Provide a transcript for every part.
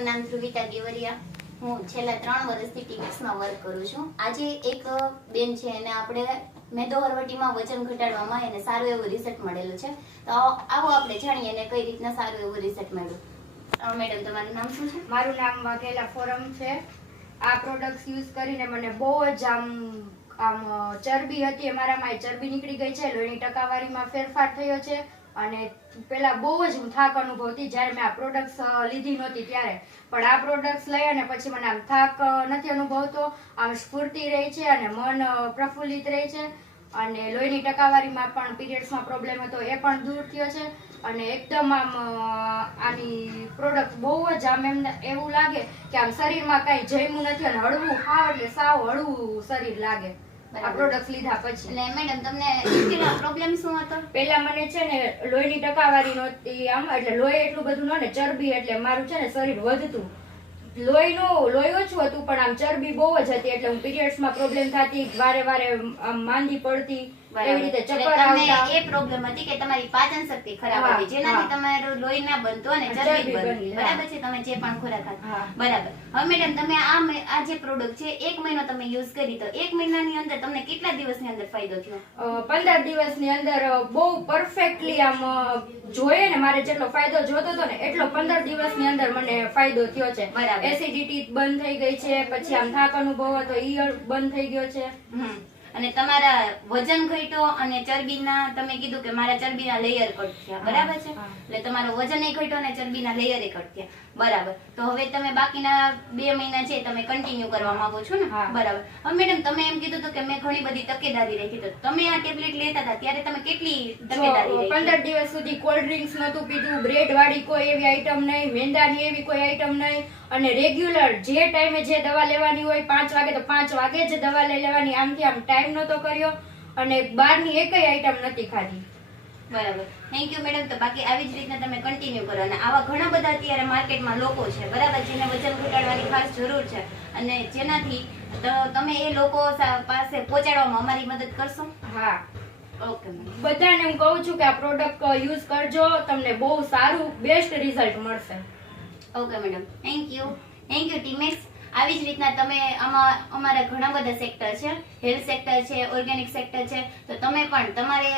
મારું નામ ધ્રુવિતા ગેવરિયા. હું છેલ્લા 3 વર્ષથી ટીમેક્સમાં વર્ક કરું છું. આજે એક બેન છે એને આપણે મેદો હરવટીમાં વજન ઘટાડવામાં એને સારું એવું રિઝલ્ટ મળેલું છે. તો આવો આપણે જાણીએ એને કઈ રીતના સારું એવું રિઝલ્ટ મળ્યું. મેડમ, તમારું નામ શું છે? મારું નામ વાઘેલા ફોરમ છે. આ પ્રોડક્ટ્સ યુઝ કરીને મને બહુ જ આમ ચરબી હતી અમારામાં એ ચરબી નીકળી ગઈ છે. લોહીની ટકાવારીમાં ફેરફાર થયો છે અને પેલા બહુ જ હું થાક અનુભવતી જ્યારે મેં આ પ્રોડક્ટ્સ લીધી નહોતી ત્યારે. પણ આ પ્રોડક્ટ્સ લઈ અને પછી મને આમ થાક નથી અનુભવતો, આમ સ્ફૂર્તિ રહે છે અને મન પ્રફુલ્લિત રહે છે. અને લોહીની ટકાવારીમાં પણ પીરિયડ્સમાં પ્રોબ્લેમ હતો એ પણ દૂર થયો છે. અને એકદમ આમ આની પ્રોડક્ટ બહુ જ આમ એમને એવું લાગે કે આમ શરીરમાં કાંઈ જમ્યું નથી અને હળવું ખાવ એટલે સાવ હળવું શરીર લાગે આ પ્રોડક્ટ લીધા પછી. એટલે મેડમ, તમને પ્રોબ્લેમ શું હતો? પેલા મને છે ને લોહીની ટકાવારી નહોતી આમ, એટલે લોહી એટલું બધું ન ને ચરબી, એટલે મારું છે ને શરીર વધતું. લોહી ઓછું હતું પણ આમ ચરબી બહુ જ હતી, એટલે હું પીરિયડ્સમાં પ્રોબ્લેમ થતી, વારે વારે આમ માંદી પડતી, એવી રીતે ચક્કર આવતા. એ પ્રોબ્લેમ હતી કે તમારી પાચન શક્તિ ખરાબ હતી, જેનાથી તમારું લોહી ના બનતું અને ચરબી બનતી. બરાબર છે? તમે જે પણ ખોરાક ખાતા. બરાબર. હવે મેડમ, તમે આ જે પ્રોડક્ટ છે 1 મહિનો તમે યુઝ કરી, તો 1 મહિનાની અંદર તમને કેટલા દિવસની અંદર ફાયદો થયો? 15 દિવસની અંદર બહુ પરફેક્ટલી આમ જોઈએ ને મારે જેટલો ફાયદો જોતો હતો ને એટલો 15 દિવસની અંદર મને ફાયદો થયો છે. બરાબર. એસિડિટી બંધ થઈ ગઈ છે, પછી આમ થાક અનુભવ હતો ઈ બંધ થઈ ગયો છે. અને તમારા વજન ઘટ્યો અને ચરબીના, તમે કીધું કે મારા ચરબીના લેયર કટ થયા. બરાબર છે? એટલે તમારો વજન એ ઘટ્યો અને ચરબીના લેયર એ કટ થયા. બરાબર. તો હવે તમે બાકીના 2 મહિના છે તમે કન્ટિન્યુ કરવા માંગો છો ને? બરાબર. હવે મેડમ, તમે એમ કીધું હતું કે મેં ઘણી બધી તકેદારી રાખી. તો તમે આ ટેબ્લેટ લેતા હતા ત્યારે તમે કેટલી તકેદારી રાખી? 15 દિવસ સુધી કોલ્ડ ડ્રિંક્સ નતું પીધું, બ્રેડ વાળી કોઈ એવી આઈટમ નહીં, મેંદાની એવી કોઈ આઈટમ નહીં, અને રેગ્યુલર જે ટાઈમે જે દવા લેવાની હોય 5 વાગે તો 5 વાગે જ દવા લઈ લેવાની. આમથી આમ ટાઈમ નતો કર્યો અને બહારની એકય આઈટમ નથી ખાધી. બરાબર. Thank you madam. તો બાકી આવી જ રીતના તમે કન્ટિન્યુ કરો. અને આવા ઘણા બધા અત્યારે માર્કેટમાં લોકો છે, બરાબર, જેને વજન ઘટાડવાની ખાસ જરૂર છે અને જેનાથી તમે એ લોકો પાસે પહોંચાડવામાં અમારી મદદ કરશો? હા, ઓકે મેડમ. બધાને હું કહું છું કે આ પ્રોડક્ટ યુઝ કરજો, તમને બહુ સારું બેસ્ટ રિઝલ્ટ મળશે. Okay madam, thank you Timex. આવી જ રીતના તમે અમારા ઘણા બધા સેક્ટર છે, હેલ્થ સેક્ટર છે, ઓર્ગેનિક સેક્ટર છે. તો તમે પણ તમારે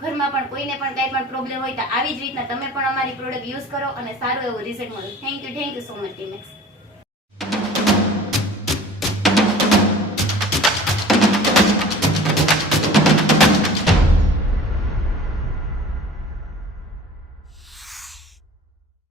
ઘરમાં પણ કોઈને પણ કાંઈ પણ પ્રોબ્લેમ હોય તો આવી જ રીતના તમે પણ અમારી પ્રોડક્ટ યુઝ કરો અને સારું એવું રિઝલ્ટ મળે. Thank you so much Timex.